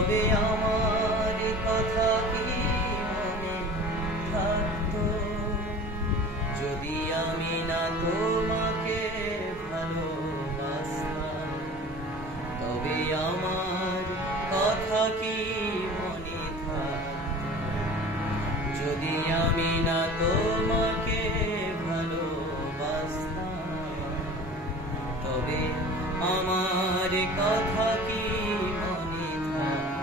তবে আমার কথা কি মনে থাকতো যদি আমি না তোমাকে ভালোবাসতাম? তবে আমার কথা কি মনে থাকতো যদি আমি না তোমাকে ভালোবাসতাম? তবে আমার কথা কি মনে থাকতো?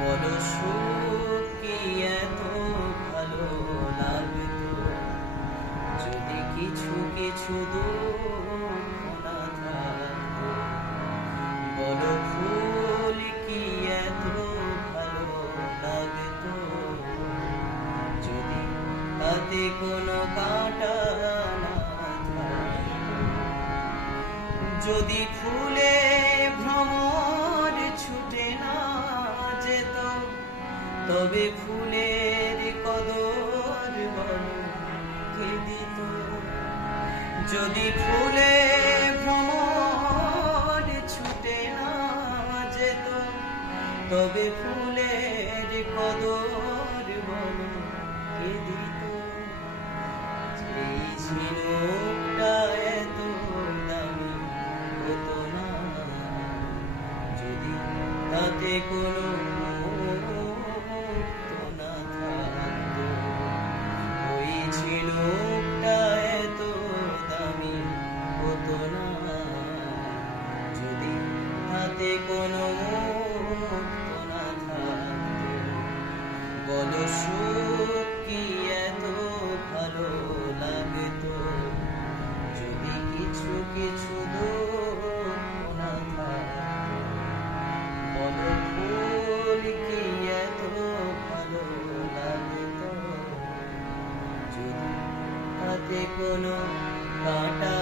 বলো সুখ কি এত ভালো লাগতো যদি কিছু কিছু দুঃখ না থাকতো? বলো ফুল কি এত ভালো লাগতো যদি তাতে কোনো কাঁটা না থাকতো? যদি ফুলে ভ্রমর ছুটে না যেত তবে ফুলের কদর বলো কে দিত? যদি ফুলে ভ্রমর ছুটে না যেত তবে ফুলের কদর বলো কে দিত? যেই ঝিনুকটা এত দামি হতো না যদি তাতে কোনো মুক্ত না থাকতো? ওই ঝিনুকটা এত দামি হতো না যদি তাতে কোনো মুক্ত না থাকতো? বলো সুখ কি এত ভালো লাগতো যদি কিছু কিছু দুঃখ না থাকতো? বলো ফুল কি এত ভালো লাগতো যদি তাতে কোনো কাঁটা